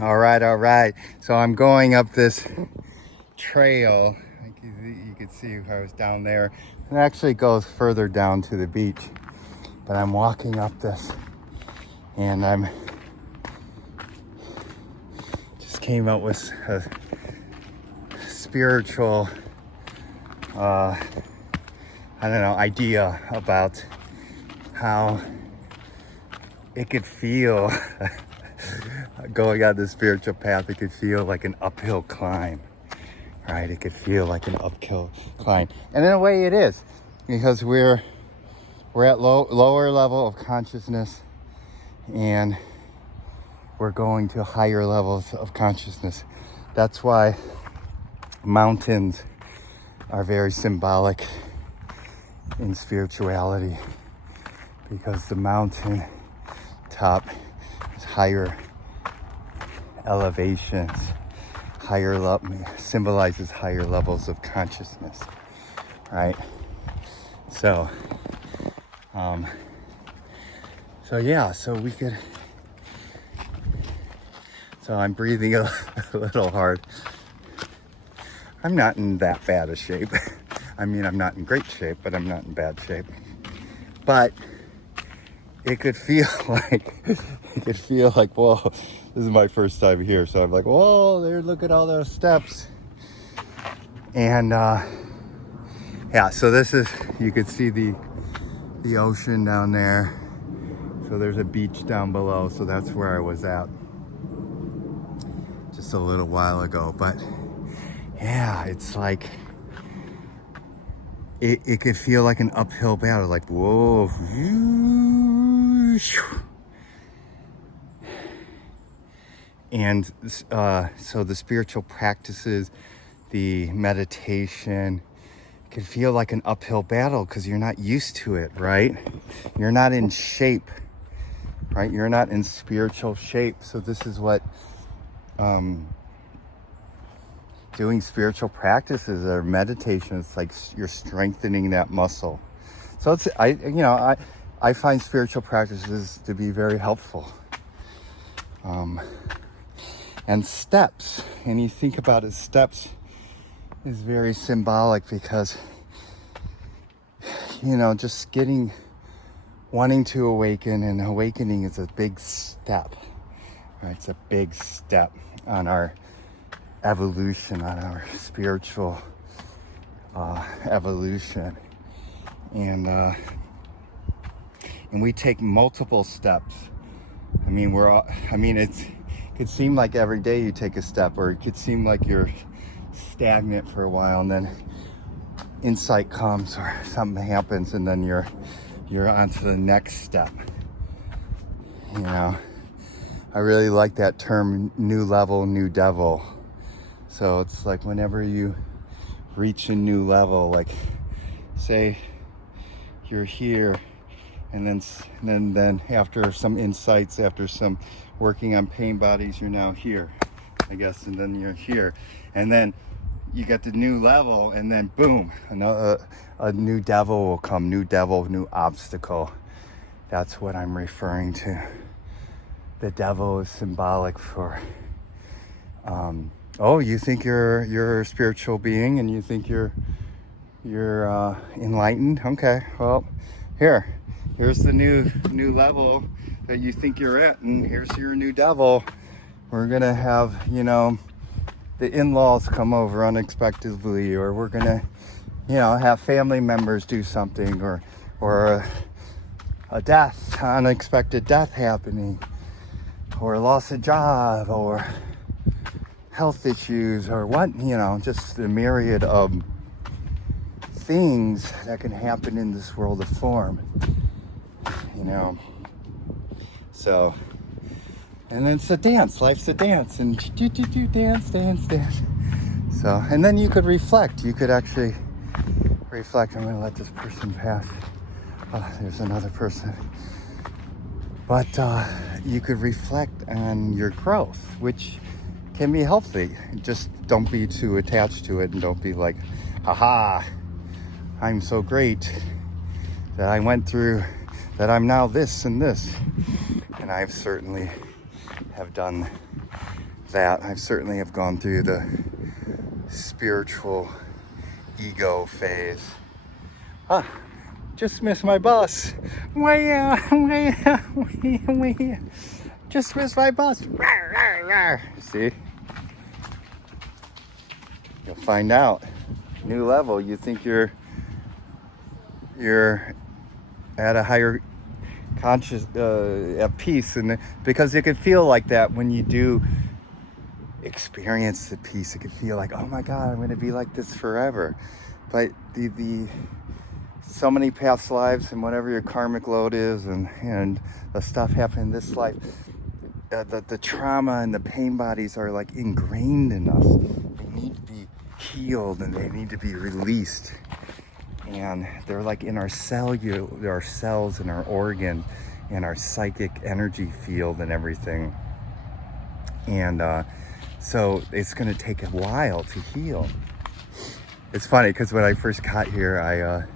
All right. So I'm going up this trail. You can see I was down there. It actually goes further down to the beach. But I'm walking up this, and I'm just came up with a spiritual, idea about how it could feel going on the spiritual path. It could feel like an uphill climb, right? It could feel like an uphill climb, and in a way it is, because we're at lower level of consciousness, and we're going to higher levels of consciousness. That's why mountains are very symbolic in spirituality, because the mountain top is higher elevations, symbolizes higher levels of consciousness, right? So I'm breathing a little hard. I'm not in that bad a shape. I mean, I'm not in great shape, but I'm not in bad shape. But it could feel like, whoa, this is my first time here. So I'm like, whoa, look at all those steps. And so this is, you could see the ocean down there. So there's a beach down below. So that's where I was at just a little while ago. But yeah, it's like, it could feel like an uphill battle, like, whoa. And so the spiritual practices, the meditation, can feel like an uphill battle because you're not used to it, right? You're not in shape, right? You're not in spiritual shape. So this is what doing spiritual practices or meditation, it's like you're strengthening that muscle. So I find spiritual practices to be very helpful. And steps, and you think about it, steps is very symbolic because, just wanting to awaken, and awakening is a big step, right? It's a big step on our evolution, on our spiritual evolution. And we take multiple steps. It could seem like every day you take a step, or it could seem like you're stagnant for a while, and then insight comes or something happens, and then you're on to the next step. I really like that term, new level, new devil. So it's like whenever you reach a new level, like say you're here, and then after some insights, after some working on pain bodies, you're now here, I guess, and then you're here, and then you get the new level, and then boom, a new devil will come, new obstacle. That's what I'm referring to. The devil is symbolic for, you think you're a spiritual being, and you think you're enlightened. Okay, well, here's the new level that you think you're at, and here's your new devil. We're gonna have, the in-laws come over unexpectedly, or we're gonna, have family members do something, or a death, unexpected death happening, or loss of job, or health issues, or what, just a myriad of things that can happen in this world of form, So, and then it's a dance, life's a dance, and dance. So, and then you could reflect. You could actually reflect. I'm gonna let this person pass. Oh, there's another person. But you could reflect on your growth, which can be healthy. Just don't be too attached to it, and don't be like, haha, I'm so great that I went through, that I'm now this and this. And I've certainly have done that. I certainly have gone through the spiritual ego phase. Ah, just missed my bus. Just missed my bus. See? You'll find out. New level. You think you're at a higher conscious at peace, and because it could feel like that when you do experience the peace. It could feel like, oh my God, I'm going to be like this forever. But the so many past lives and whatever your karmic load is, and the stuff happening in this life, the trauma and the pain bodies are like ingrained in us. They need to be healed and they need to be released. And they're like in our cells and our organ and our psychic energy field and everything. And so it's going to take a while to heal. It's funny because when I first got here,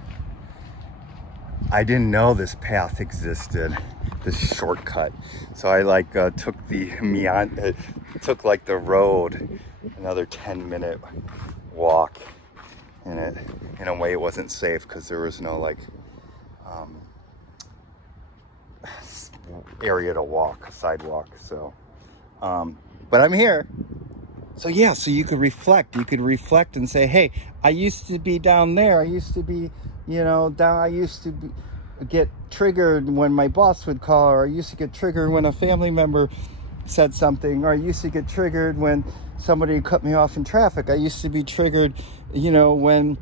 I didn't know this path existed, this shortcut. So I took took like the road, another 10-minute walk. And in a way it wasn't safe because there was no area to walk, sidewalk. So, but I'm here. So yeah, so you could reflect and say, hey, I used to be down there. I used to be, I used to get triggered when my boss would call, or I used to get triggered when a family member said something, or I used to get triggered when somebody cut me off in traffic. I used to be triggered, when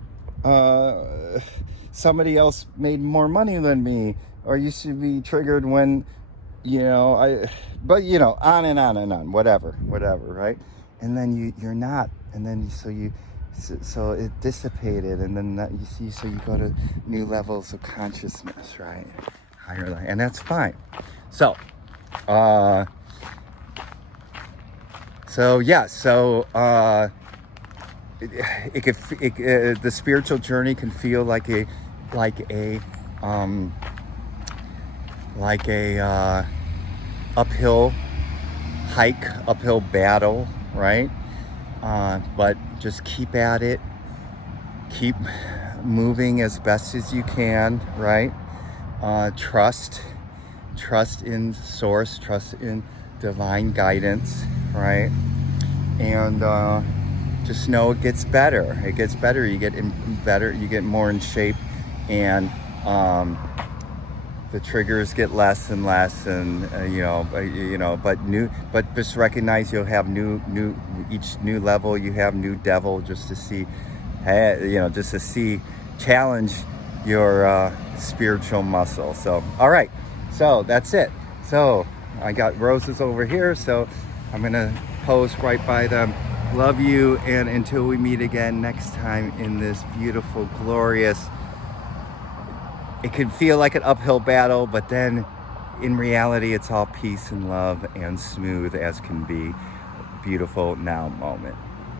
somebody else made more money than me, or I used to be triggered when, on and on and on, whatever, right? And then you're not, and then so it dissipated, and then so you go to new levels of consciousness, right? Higher, and that's fine. So, the spiritual journey can feel like a uphill hike, uphill battle, right? But just keep at it, keep moving as best as you can, right? Trust in source, trust in divine guidance, right? And just know it gets better. You get better, you get more in shape, and the triggers get less and less, and but just recognize you'll have each new level you have new devil, just to see, challenge your spiritual muscle. So all right, so that's it. So I got roses over here, so I'm gonna pose right by them. Love you, and until we meet again next time in this beautiful, glorious, it can feel like an uphill battle, but then in reality, it's all peace and love and smooth as can be. Beautiful now moment.